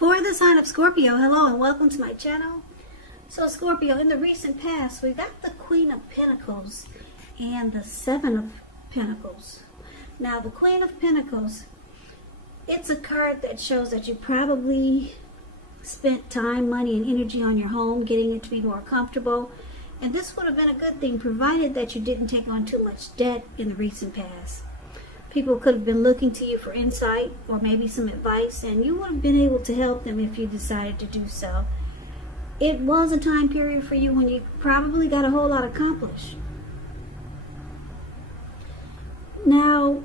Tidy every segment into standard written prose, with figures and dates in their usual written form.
For the sign of Scorpio, hello and welcome to my channel. So Scorpio, in the recent past, we got the Queen of Pentacles and the Seven of Pentacles. Now the Queen of Pentacles, it's a card that shows that you probably spent time, money, and energy on your home, getting it to be more comfortable. And this would have been a good thing, provided that you didn't take on too much debt in the recent past. People could have been looking to you for insight or maybe some advice, and you would have been able to help them if you decided to do so. It was a time period for you when you probably got a whole lot accomplished. Now,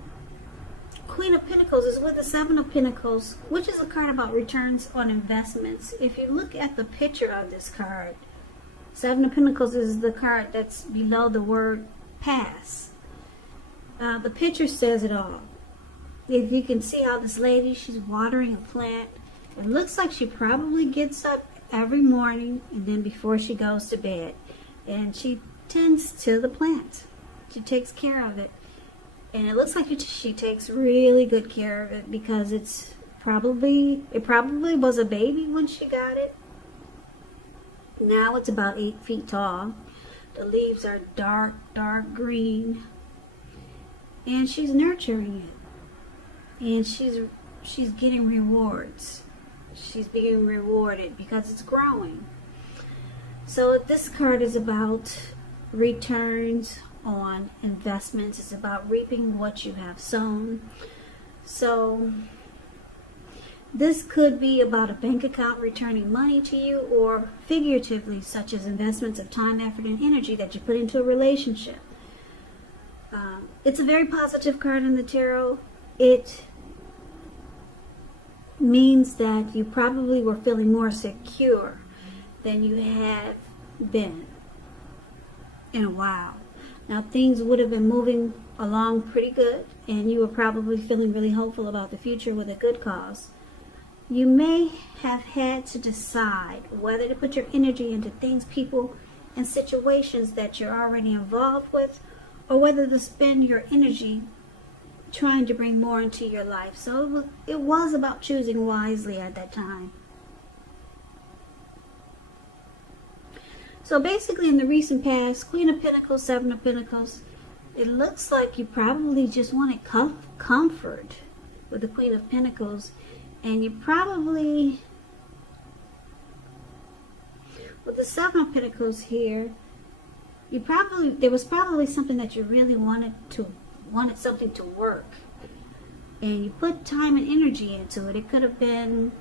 Queen of Pentacles is with the Seven of Pentacles, which is a card about returns on investments. If you look at the picture of this card, Seven of Pentacles is the card that's below the word pass. The picture says it all. If you can see how this lady, she's watering a plant. It looks like she probably gets up every morning and then before she goes to bed, and she tends to the plant. She takes care of it. And it looks like she takes really good care of it because it probably was a baby when she got it. Now it's about 8 feet tall. The leaves are dark green. And she's nurturing it. And she's getting rewards. She's being rewarded because it's growing. So this card is about returns on investments. It's about reaping what you have sown. So this could be about a bank account returning money to you, or figuratively, such as investments of time, effort, and energy that you put into a relationship. It's a very positive card in the tarot. It means that you probably were feeling more secure than you have been in a while. Now things would have been moving along pretty good, and you were probably feeling really hopeful about the future with a good cause. You may have had to decide whether to put your energy into things, people, and situations that you're already involved with, or whether to spend your energy trying to bring more into your life. So it was about choosing wisely at that time. So basically, in the recent past, Queen of Pentacles, Seven of Pentacles, it looks like you probably just wanted comfort with the Queen of Pentacles. And you probably, with the Seven of Pentacles here, there was probably something that you really wanted something to work, and you put time and energy into it. It could have been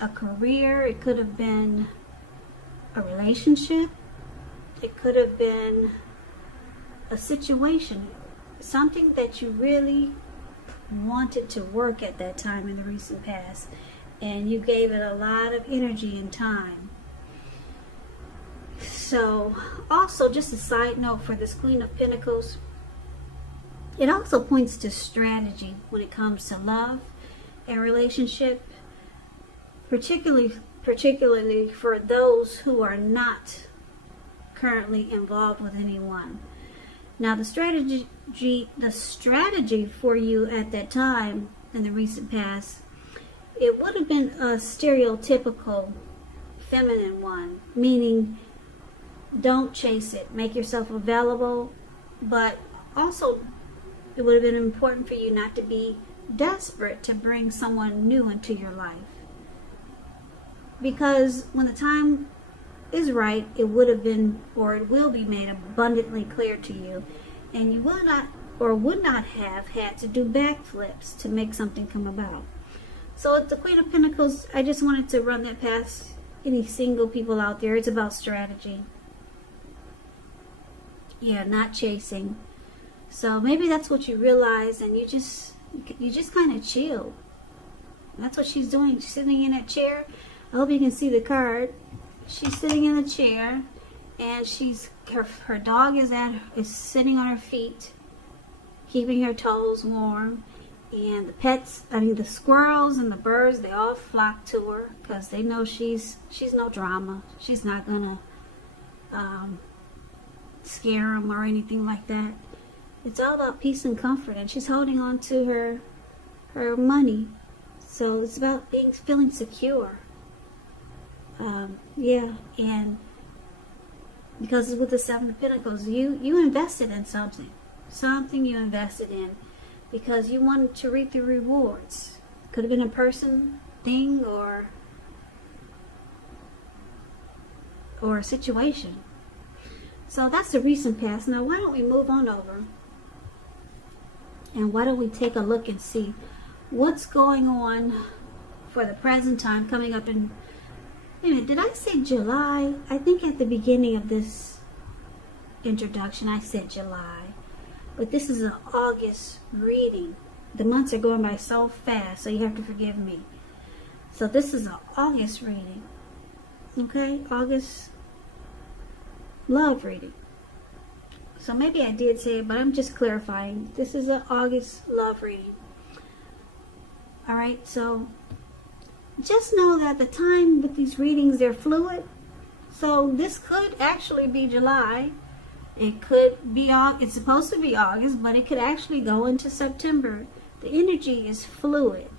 a career, it could have been a relationship, it could have been a situation, something that you really wanted to work at that time in the recent past, and you gave it a lot of energy and time. So also, just a side note for this Queen of Pentacles, it also points to strategy when it comes to love and relationship, particularly for those who are not currently involved with anyone. Now the strategy for you at that time in the recent past, it would have been a stereotypical feminine one, meaning don't chase it, make yourself available, but also it would have been important for you not to be desperate to bring someone new into your life, because when the time is right, it would have been, or it will be made abundantly clear to you, and you will not or would not have had to do backflips to make something come about. So with the Queen of Pentacles, I just wanted to run that past any single people out there. It's about strategy. Yeah, not chasing. So maybe that's what you realize, and you just kind of chill. That's what she's doing. She's sitting in that chair. I hope you can see the card. She's sitting in a chair, and her dog is sitting on her feet, keeping her toes warm. And the squirrels and the birds, they all flock to her because they know she's no drama. She's not gonna scare them or anything like that. It's all about peace and comfort, and she's holding on to her money. So it's about feeling secure. Yeah, and because with the Seven of Pentacles, you invested in something. Something you invested in because you wanted to reap the rewards. Could have been a person, thing, or a situation. So that's the recent past. Now why don't we move on over and why don't we take a look and see what's going on for the present time coming up in, wait a minute, did I say July? I think at the beginning of this introduction I said July, but this is an August reading. The months are going by so fast, so you have to forgive me. So this is an August reading. Okay, August love reading. So maybe I did say it, but I'm just clarifying. This is an August love reading. Alright, so just know that the time with these readings, they're fluid. So this could actually be July. It could be, it's supposed to be August, but it could actually go into September. The energy is fluid.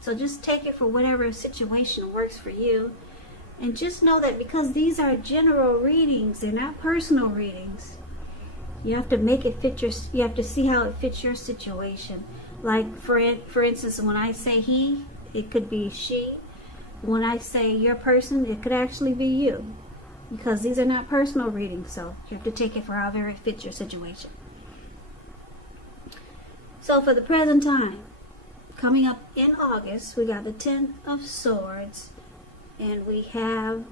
So just take it for whatever situation works for you. And just know that because these are general readings, they're not personal readings. You have to make it fit your, you have to see how it fits your situation. Like for instance, when I say he, it could be she. When I say your person, it could actually be you. Because these are not personal readings, so you have to take it for however it fits your situation. So for the present time, coming up in August, we got the Ten of Swords, and we have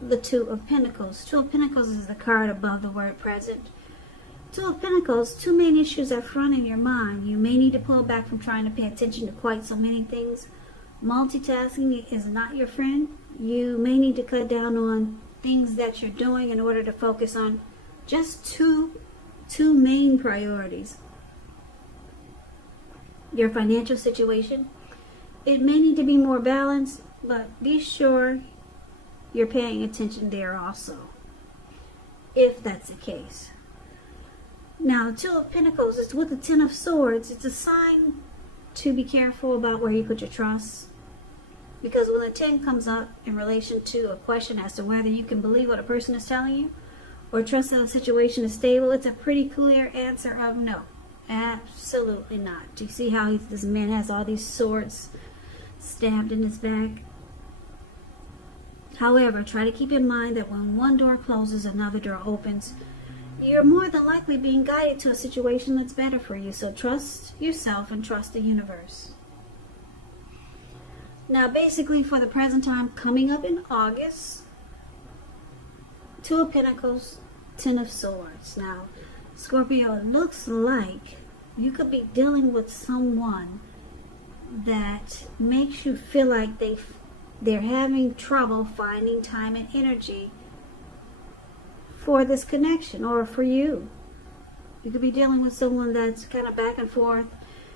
the Two of Pentacles. Two of Pentacles is the card above the word present. Two of Pentacles, two main issues are front in your mind. You may need to pull back from trying to pay attention to quite so many things. Multitasking is not your friend. You may need to cut down on things that you're doing in order to focus on just two main priorities. Your financial situation, it may need to be more balanced, but be sure you're paying attention there also, if that's the case. Now, Two of Pentacles, it's with the Ten of Swords. It's a sign to be careful about where you put your trust. Because when the 10 comes up in relation to a question as to whether you can believe what a person is telling you or trust that a situation is stable, it's a pretty clear answer of no. Absolutely not. Do you see how this man has all these swords stabbed in his back? However, try to keep in mind that when one door closes, another door opens. You're more than likely being guided to a situation that's better for you. So trust yourself and trust the universe. Now, basically, for the present time, coming up in August, Two of Pentacles, Ten of Swords. Now, Scorpio, it looks like you could be dealing with someone that makes you feel like they're having trouble finding time and energy for this connection or for you. You could be dealing with someone that's kind of back and forth.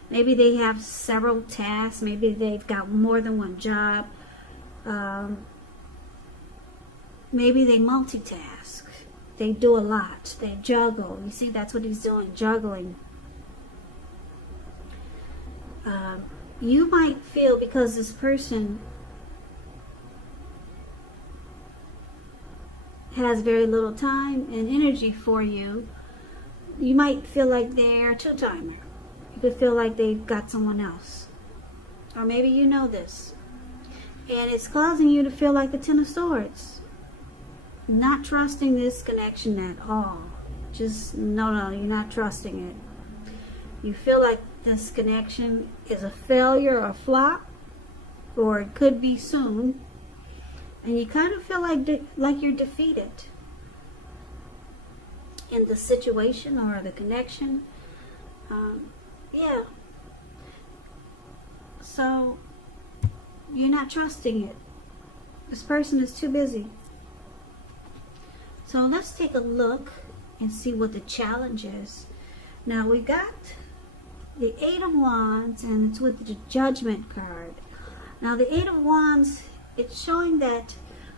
Maybe they have several tasks. Maybe they've got more than one job. Maybe they multitask. They do a lot. They juggle. You see, that's what he's doing, juggling. You might feel, because this person has very little time and energy for you, you might feel like they're a two-timer. You could feel like they've got someone else. Or maybe you know this. And it's causing you to feel like the Ten of Swords. Not trusting this connection at all. Just, no, you're not trusting it. You feel like this connection is a failure or a flop. Or it could be soon. And you kind of feel like you're defeated in the situation or the connection. Yeah. So, you're not trusting it. This person is too busy. So, let's take a look and see what the challenge is. Now, we got the Eight of Wands, and it's with the Judgment card. Now, the Eight of Wands, it's showing that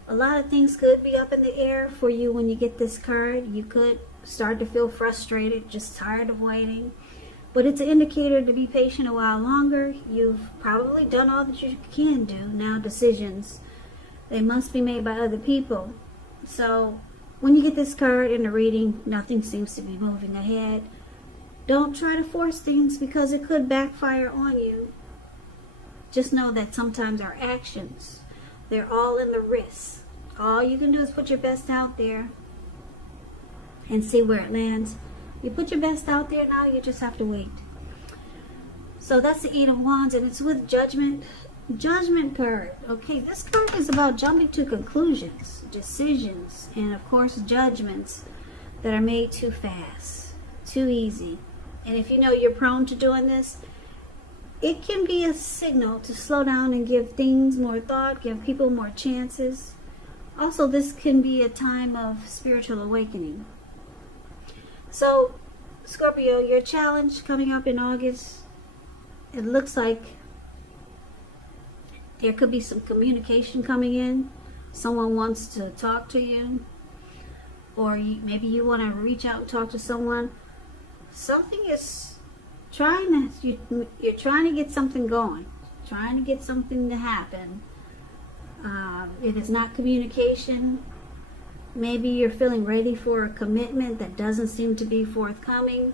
a lot of things could be up in the air for you when you get this card. You could start to feel frustrated, just tired of waiting. But it's an indicator to be patient a while longer. You've probably done all that you can do. Now decisions, they must be made by other people. So when you get this card in the reading, nothing seems to be moving ahead. Don't try to force things because it could backfire on you. Just know that sometimes our actions, they're all in the wrist. All you can do is put your best out there and see where it lands. You put your best out there, now you just have to wait. So that's the Eight of Wands, and it's with Judgment. Judgment card. Okay, this card is about jumping to conclusions, decisions, and of course judgments that are made too fast, too easy. And if you know you're prone to doing this, it can be a signal to slow down and give things more thought, give people more chances. Also, this can be a time of spiritual awakening. So, Scorpio, your challenge coming up in August, it looks like there could be some communication coming in. Someone wants to talk to you, or maybe you want to reach out and talk to someone. Something is you're trying to get something going, trying to get something to happen. If it's not communication, maybe you're feeling ready for a commitment that doesn't seem to be forthcoming.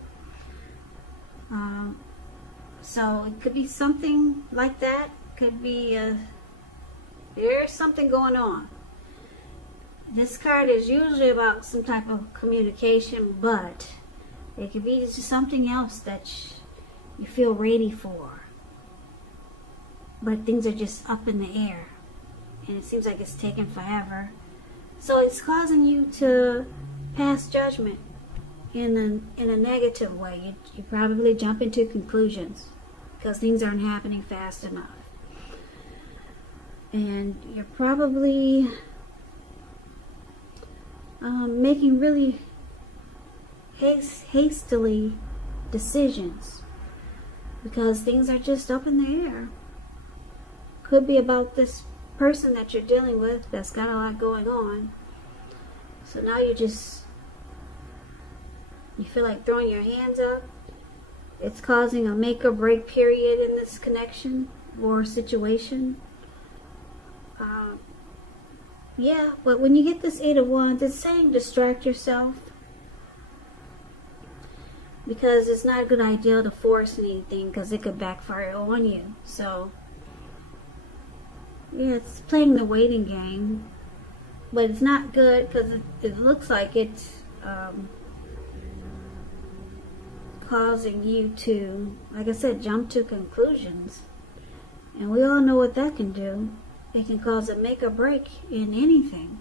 So it could be something like that. Could be there's something going on. This card is usually about some type of communication, but it could be just something else that you feel ready for. But things are just up in the air, and it seems like it's taking forever. So it's causing you to pass judgment in a negative way. You probably jump into conclusions because things aren't happening fast enough. And you're probably making really hastily decisions because things are just up in the air. Could be about this person that you're dealing with that's got a lot going on. So now you feel like throwing your hands up. It's causing a make or break period in this connection or situation. Yeah, but when you get this Eight of Wands, it's saying distract yourself, because it's not a good idea to force anything because it could backfire on you. So yeah, it's playing the waiting game, but it's not good because it looks like it's causing you to, like I said, jump to conclusions, and we all know what that can do. It can cause a make or break in anything.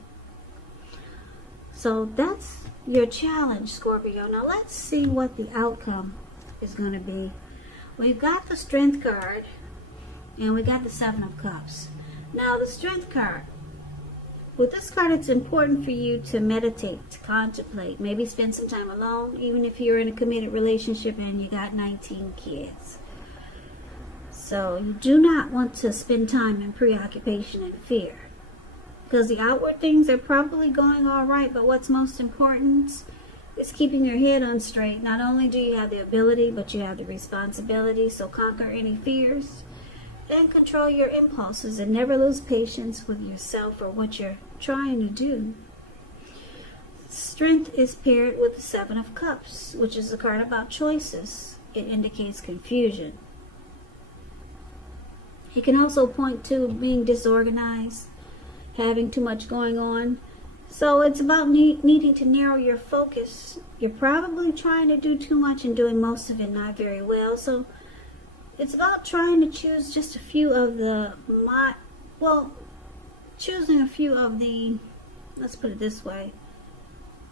So that's your challenge, Scorpio. Now let's see what the outcome is going to be. We've got the Strength card, and we got the Seven of Cups. Now the Strength card. With this card, it's important for you to meditate, to contemplate, maybe spend some time alone, even if you're in a committed relationship and you got 19 kids. So you do not want to spend time in preoccupation and fear, because the outward things are probably going all right, but what's most important is keeping your head on straight. Not only do you have the ability, but you have the responsibility. So conquer any fears and control your impulses, and never lose patience with yourself or what you're trying to do. Strength is paired with the Seven of Cups, which is a card about choices. It indicates confusion. It can also point to being disorganized, having too much going on. So it's about needing to narrow your focus. You're probably trying to do too much and doing most of it not very well. So it's about trying to choose just a few of choosing a few of the, let's put it this way,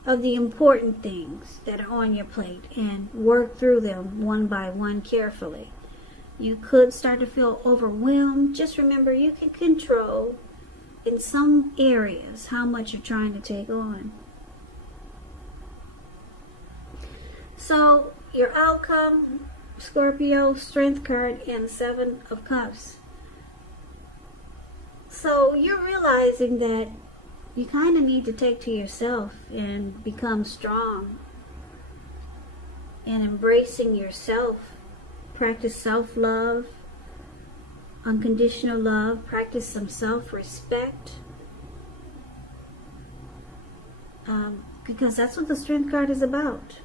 of the important things that are on your plate and work through them one by one carefully. You could start to feel overwhelmed. Just remember, you can control in some areas how much you're trying to take on. So your outcome, Scorpio, Strength card and Seven of Cups. So you're realizing that you kind of need to take to yourself and become strong and embracing yourself practice self-love, unconditional love, practice some self-respect. Because that's what the Strength card is about.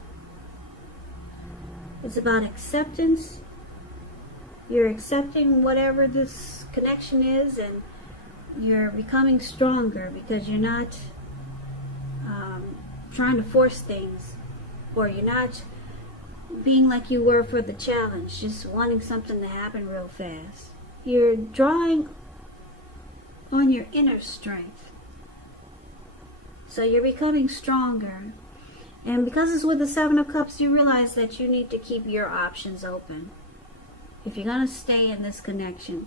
It's about acceptance. You're accepting whatever this connection is, and you're becoming stronger because you're not trying to force things, or you're not being like you were for the challenge, just wanting something to happen real fast. You're drawing on your inner strength. So you're becoming stronger. And because it's with the Seven of Cups, you realize that you need to keep your options open. If you're going to stay in this connection,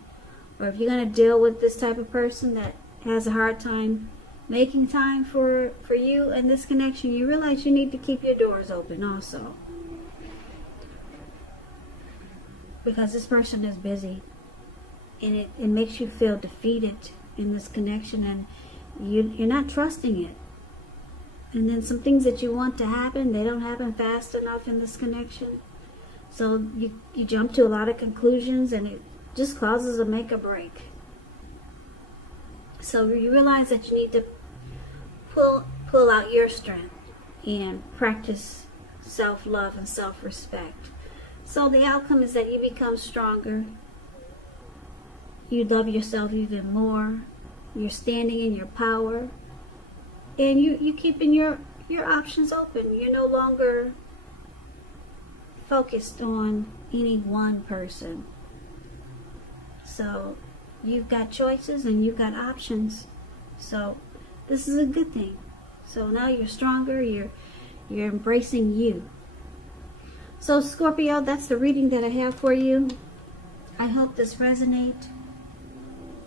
or if you're going to deal with this type of person that has a hard time making time for you and this connection, you realize you need to keep your doors open also. Because this person is busy. And it makes you feel defeated in this connection, and you're not trusting it. And then some things that you want to happen, they don't happen fast enough in this connection. So you jump to a lot of conclusions, and it just causes a make or break. So you realize that you need to pull out your strength and practice self-love and self-respect. So the outcome is that you become stronger. You love yourself even more. You're standing in your power. And you keeping your options open. You're no longer focused on any one person. So you've got choices and you've got options. So this is a good thing. So now you're stronger. You're embracing you. So Scorpio, that's the reading that I have for you. I hope this resonates.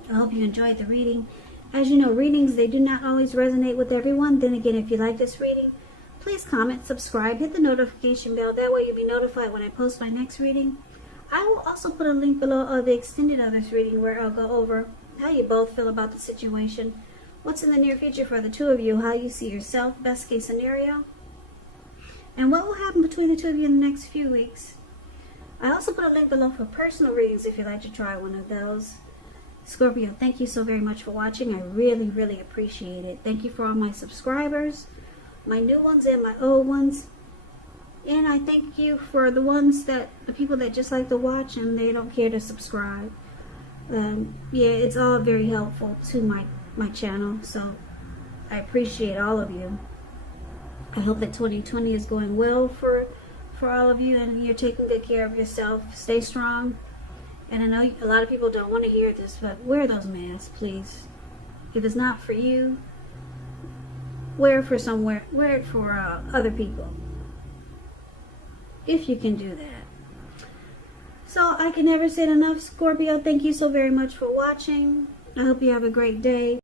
I hope you enjoyed the reading. As you know, readings, they do not always resonate with everyone. Then again, if you like this reading, please comment, subscribe, hit the notification bell. That way you'll be notified when I post my next reading. I will also put a link below of the extended of this reading, where I'll go over how you both feel about the situation, what's in the near future for the two of you, how you see yourself, best case scenario, and what will happen between the two of you in the next few weeks. I also put a link below for personal readings if you'd like to try one of those. Scorpio, thank you so very much for watching. I really, really appreciate it. Thank you for all my subscribers, my new ones and my old ones. And I thank you for the people that just like to watch and they don't care to subscribe. Yeah, it's all very helpful to my channel. So I appreciate all of you. I hope that 2020 is going well for all of you, and you're taking good care of yourself. Stay strong. And I know a lot of people don't want to hear this, but wear those masks, please. If it's not for you, wear it for other people. If you can do that. So I can never say it enough, Scorpio. Thank you so very much for watching. I hope you have a great day.